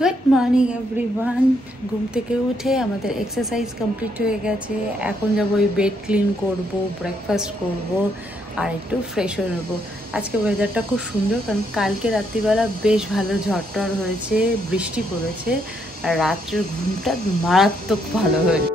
Good morning everyone. ঘুম থেকে উঠে আমাদের এক্সারসাইজ কমপ্লিট হয়ে গেছে। এখন যাব ওই বেড ক্লিন করব, ব্রেকফাস্ট করব আর একটু ফ্রেশ হয়ে নেব। আজকে ওয়েদারটা খুব সুন্দর, কারণ কালকে রাত্রিবেলা বেশ ভালো ঝড় হয়েছে, বৃষ্টি পড়েছে আর রাত্রের ঘুমটা মারাত্মক ভালো হয়েছে।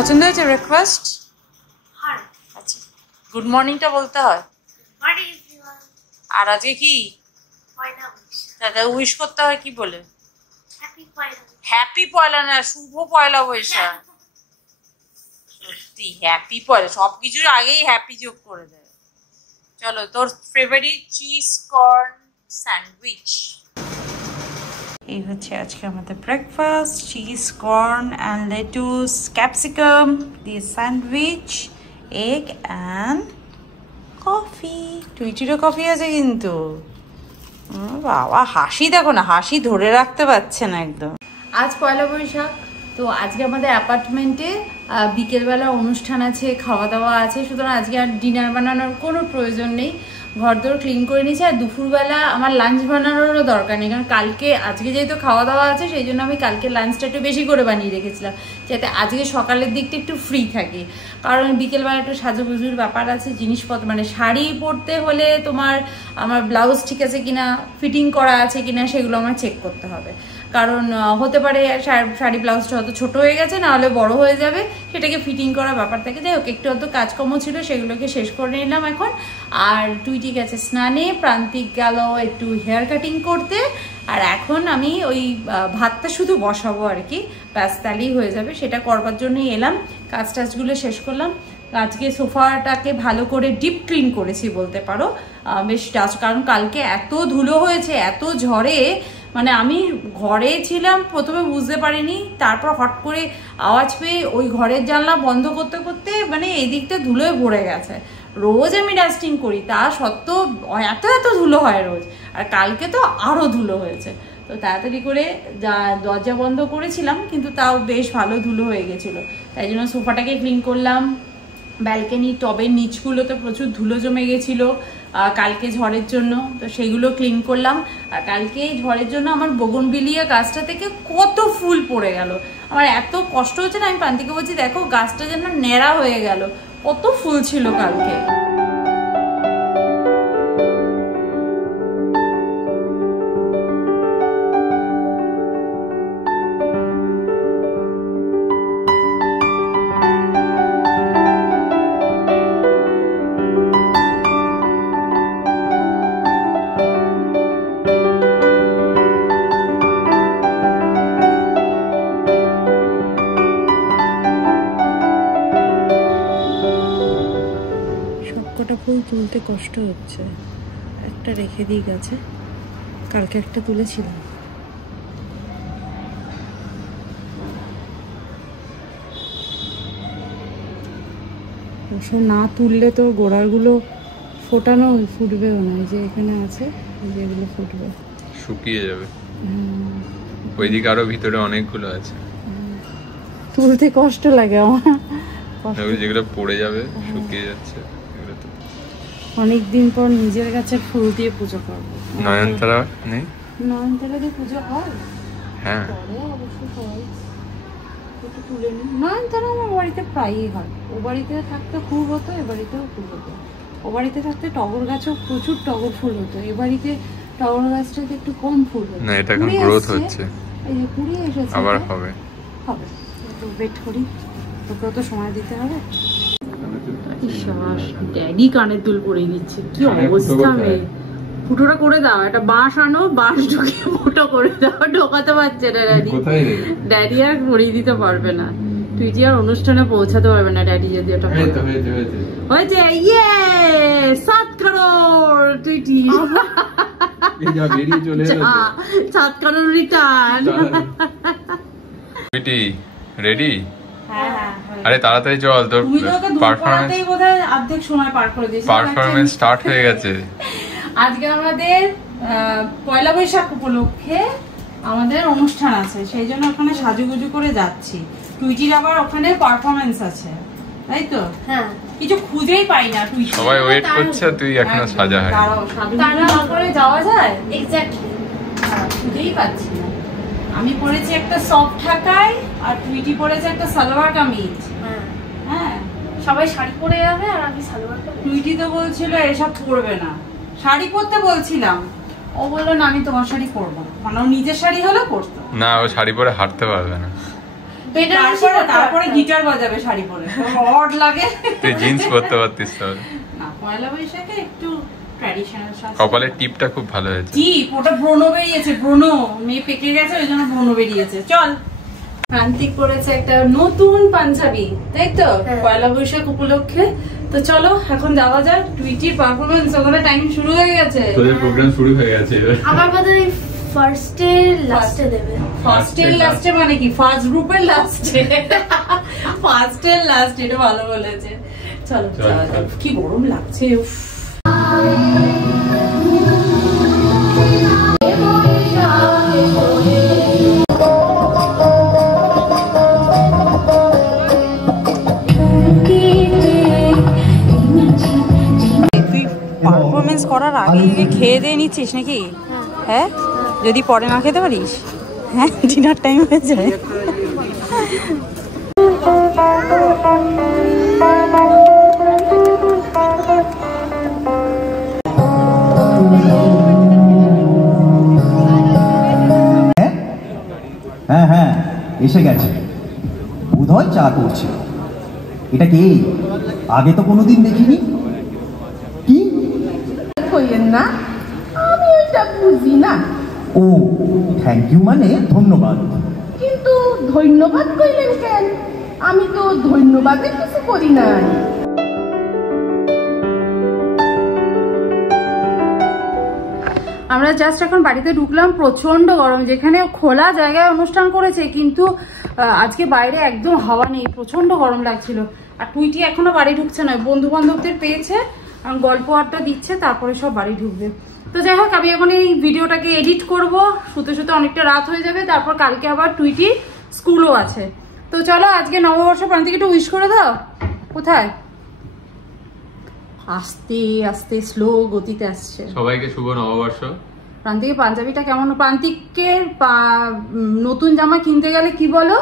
পছন্দ হয়েছে ব্রেকফাস্ট? হ্যাঁ। আচ্ছা, গুড মর্নিংটা বলতে হয়। আর আজকে কি দাদা উইশ করতে হয় কি বলে? হ্যাপি পয়লা না, শুভ পয়লা বৈশাখ। সত্যি হ্যাপি পয়লা, সবকিছুর আগেই হ্যাপি যোগ করে দেয়। চলো, তোর ফেভারিট চিজ কর্ন স্যান্ডউইচ। এই হচ্ছে আজকে আমাদের breakfast, cheese corn and lettuce capsicum দিয়ে স্যান্ডউইচ, এগ অ্যান্ড কফি। টুইটিরও কফি আছে কিন্তু। বাবা হাসি দেখো না, হাসি ধরে রাখতে পারছে না একদম। আজ পয়লা বৈশাখ, তো আজকে আমাদের অ্যাপার্টমেন্টে বিকেলবেলা অনুষ্ঠান আছে, খাওয়া দাওয়া আছে, সুতরাং আজকে আর ডিনার বানানোর কোনো প্রয়োজন নেই। ঘরদোর ক্লিন করে নিয়েছি, আর দুপুরবেলা আমার লাঞ্চ বানানোরও দরকার নেই, কারণ আজকে যেহেতু খাওয়া দাওয়া আছে সেই জন্য আমি কালকে লাঞ্চটা একটু বেশি করে বানিয়ে রেখেছিলাম, যাতে আজকে সকালের দিকটা একটু ফ্রি থাকে। কারণ বিকেলবেলা একটু সাজুগুজুর ব্যাপার আছে, জিনিসপত্র মানে শাড়ি পরতে হলে আমার ব্লাউজ ঠিক আছে কিনা, ফিটিং করা আছে কিনা সেগুলো আমার চেক করতে হবে। কারণ হতে পারে শাড়ি ব্লাউজটা হয়তো ছোট হয়ে গেছে, না হলে বড় হয়ে যাবে, সেটাকে ফিটিং করার ব্যাপার থাকে। যাই হোক, একটু হয়তো কাজকর্ম ছিল, সেগুলোকে শেষ করে নিলাম এখন। আর টুইটি গেছে স্নানে, প্রান্তিক গেল একটু হেয়ার কাটিং করতে, আর এখন আমি ওই ভাতটা শুধু বসাবো আর কি, ব্যাস তাহলেই হয়ে যাবে। সেটা করবার জন্যই এলাম, কাজ টাজগুলো শেষ করলাম। আজকে সোফাটাকে ভালো করে ডিপ ক্লিন করেছি বলতে পারো, বেশ ডাস্ট, কারণ কালকে এত ধুলো হয়েছে, এত ঝড়ে, মানে আমি ঘরে ছিলাম, প্রথমে বুঝতে পারিনি, তারপর হট করে আওয়াজ পেয়ে ওই ঘরের জানলা বন্ধ করতে করতে মানে এই দিকটা ধুলোয় ভরে গেছে। রোজ আমি ডাস্টিং করি, তা সত্ত্বেও এত এত ধুলো হয় রোজ, আর কালকে তো আরও ধুলো হয়েছে। তো তাড়াতাড়ি করে দরজা বন্ধ করেছিলাম, কিন্তু তাও বেশ ভালো ধুলো হয়ে গেছিলো, তাই জন্য সোফাটাকে ক্লিন করলাম। ব্যালকনি টবের নিচগুলোতে প্রচুর ধুলো জমে গেছিলো কালকে ঝড়ের জন্য, তো সেগুলো ক্লিন করলাম। আর কালকে ঝড়ের জন্য আমার বোগনভিলিয়া গাছটা থেকে কত ফুল পড়ে গেল, আমার এত কষ্ট হচ্ছে না। আমি প্রান্তিকে বলছি, দেখো গাছটা যেন ন্যাড়া হয়ে গেল, কত ফুল ছিল কালকে। ফুল তুলতে কষ্ট হচ্ছে, একটা রেখে দিয়ে গেছে, কালকে একটা তুলেছিলাম। ওসব না তুললে তো গোড়াগুলো ফোটানো ফুটবেও না, যে এখানে আছে যেগুলো ফুটবে শুকিয়ে যাবে। ওইদিকে আরো ভিতরে অনেকগুলো আছে, তুলতে কষ্ট লাগে আমার, যেগুলো পড়ে যাবে, শুকিয়ে যাচ্ছে। অনেকদিন পর নিজের গাছের ফুল দিয়ে পুজো করবো। নয়নতারা নেই? নয়নতারা দিয়ে পুজো হয়? হ্যাঁ, অবশ্যই হয়, একটু তুলে নিই। নয়নতারা আমার বাড়িতে প্রায়ই হয়, ও বাড়িতে থাকতে খুব হতো, এ বাড়িতেও খুব হতো। ও বাড়িতে থাকতে টগর গাছও প্রচুর টগর ফুল হতো, এ বাড়িতে টগর গাছটাতে একটু কম ফুল হতো। না, এটা এখন গ্রোথ হচ্ছে, এই যে কুড়িয়ে এসেছে, আবার হবে হবে, একটু ওয়েট করি, তোকেও তো সময় দিতে হবে। ড্যাডি কানের দুল পরিয়ে দিচ্ছে, কি অবস্থা মেয়ে। ফুটোটা করে দাও, একটা বাঁশ আনো, বাঁশ ঢুকিয়ে ফুটো করে দাও, ঢোকাতে পারছে না ড্যাডি। ড্যাডি আর পরিয়ে দিতে পারবে না, টুইটি আর অনুষ্ঠানে পৌঁছাতে পারবে না ড্যাডি যদি ওটা হয়েছে। ইয়ে 7 কারোর টুইটি, 7 কারোর রিটার্ন। Tweety ready? হ্যাঁ, আরে তাড়াতাড়ি চল, তোর তুমি তো ওকে দূর করাতেই বোধহয় অর্ধেক সময় পার করে দিয়েছো। পারফরম্যান্স স্টার্ট হয়ে গেছে। আজকে আমাদের পয়লা বৈশাখ উপলক্ষে আমাদের অনুষ্ঠান আছে, সেই জন্য ওখানে সাজুগুজু করে যাচ্ছি। টুইটির আবার ওখানে পারফরম্যান্স আছে, তাই তো? হ্যাঁ, কিছু খুঁজেই পাই না টুইটি। সবাই ওয়েট করছে, তুই এখনো সাজা হয়। তারা করে যাওয়া যায়, এক্স্যাক্টলি খুঁজেই পাচ্ছি না। আমি পরেছি একটা সফট ঢাকাই আর টুইটি পরেছে একটা সালোয়ার কামিজ। হ্যাঁ, সবাই শাড়ি পরে যাবে আর আমি সালোয়ার পরে। টুইটি তো বলছিল এসব পরবে না, শাড়ি পরতে বলছিলাম, ও বললো না আমি তোমার শাড়ি পরবো, মানে ও নিজের শাড়ি হলে পরতো না, ও শাড়ি পরে হাঁটতে পারবে না। তারপরে গিটার বাজাবে শাড়ি পরে, অড লাগে। তুই জিন্স পরতে পারতিস তাহলে। না, পয়লা বৈশাখে একটু ট্র্যাডিশনাল সাজ। কপালের টিপটা খুব ভালো হয়েছে। টিপ, ওটা ব্রণ বেরিয়েছে, ব্রণ, মেয়ে পেকে গেছে ওই জন্য ব্রণ বেরিয়েছে। চল, প্রান্তিক করেছে একটা নতুন পাঞ্জাবি, তাই তো? পয়লা বৈশাখ উপলক্ষে। তো চলো এখন যাওয়া যাক। টুইটির পারফরম্যান্স ওখানে টাইম শুরু হয়ে গেছে, তোদের প্রোগ্রাম শুরু হয়ে গেছে। আমার বোধহয় ফার্স্টের লাস্টে দেবে। ফার্স্টের লাস্টে মানে কি? ফার্স্ট গ্রুপের লাস্টে। ফার্স্টের লাস্ট, এটা ভালো বলেছে। চলো যাওয়া যাক। কি গরম লাগছে, উফ। পারফরমেন্স করার আগে খেয়ে দিয়ে নিচ্ছিস নাকি? হ্যাঁ, যদি পরে না খেতে পারিস, হ্যাঁ ডিনার টাইম হয়ে যায়। হ্যাঁ হ্যাঁ, এসে গেছে, বোধহয় চা করছে। এটা কি? আগে তো কোনোদিন দেখিনি। কি কইেন না, আমি ওইটা বুঝি না। ও, থ্যাংক ইউ মানে ধন্যবাদ। কিন্তু ধন্যবাদ কইলেন কেন? আমি তো ধন্যবাদে কিছু করি না। আমরা জাস্ট এখন বাড়িতে ঢুকলাম, প্রচন্ড গরম। যেখানে খোলা জায়গায় অনুষ্ঠান করেছে, কিন্তু আজকে বাইরে একদম হাওয়া নেই, প্রচন্ড গরম লাগছিল। আর টুইটি এখনো বাড়ি ঢুকছে না, বন্ধু বান্ধবদের পেয়েছে, গল্প আড্ডা দিচ্ছে, তারপরে সব বাড়ি ঢুকবে। তো যাই হোক, আমি এখন এই ভিডিওটাকে এডিট করব, শুতে শুতে অনেকটা রাত হয়ে যাবে। তারপর কালকে আবার টুইটি স্কুলও আছে। তো চলো আজকে নববর্ষ প্রান্তিক একটু উইশ করে দাও। কোথায়? আস্তে আস্তে স্লো গতিতে আসছে। সবাইকে শুভ নববর্ষ। প্রান্তিকের পাঞ্জাবিটা কেমন? প্রান্তিকের নতুন জামা কিনতে গেলে কি বলো,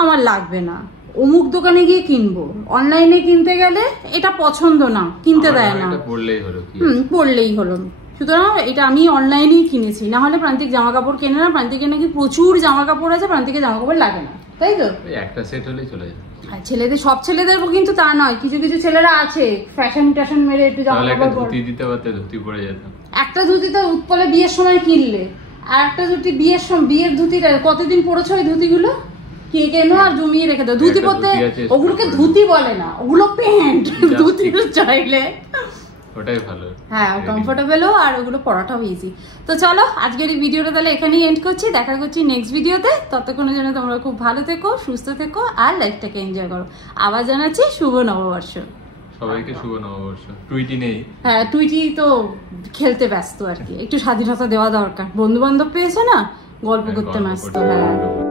আমার লাগবে না, অমুক দোকানে গিয়ে কিনবো, অনলাইনে কিনতে গেলে এটা পছন্দ না, কিনতে দেয় না, পড়লেই হলো। সুতরাং এটা আমি অনলাইনেই কিনেছি, না হলে প্রান্তিক জামা কাপড় কেনে না। প্রান্তিকের নাকি প্রচুর জামা কাপড় আছে, প্রান্তিকের জামা কাপড় লাগে না, তাই তো? একটা সেট হলেই চলে যায়। আর ছেলেদের, সব ছেলেদের কিন্তু তা নয়, কিছু কিছু ছেলেরা আছে ফ্যাশন ট্যাশন মেরে একটু জামা কাপড় ধুতি দিতে পারতে, ধুতি পরে যেতাম। একটা ধুতি তো উৎপলে বিয়ের সময় কিনলে, আর একটা ধুতি বিয়ের ধুতিটা কতদিন পরেছো? ওই ধুতিগুলো কে কেনো আর জমিয়ে রেখে দাও। ধুতি পরতে, ওগুলোকে ধুতি বলে না, ওগুলো প্যান্ট। ধুতি চাইলে ওটাই ভালো, হ্যাঁ কমফোর্টেবলও, আর ওগুলো পরাটাও ইজি। তো চলো আজকের এই ভিডিওটা তাহলে এখানেই এন্ড করছি, দেখা করছি নেক্সট ভিডিওতে। ততক্ষণের জন্য তোমরা খুব ভালো থেকো, সুস্থ থেকো, আর লাইফটাকে এনজয় করো। আবার জানাচ্ছি শুভ নববর্ষ সবাইকে। শুভ নববর্ষ। টুইটি নেই, হ্যাঁ টুইটি তো খেলতে ব্যস্ত আর কি, একটু স্বাধীনতা দেওয়া দরকার। বন্ধু বান্ধব পেয়েছে না, গল্প করতে ব্যস্ত। হ্যাঁ।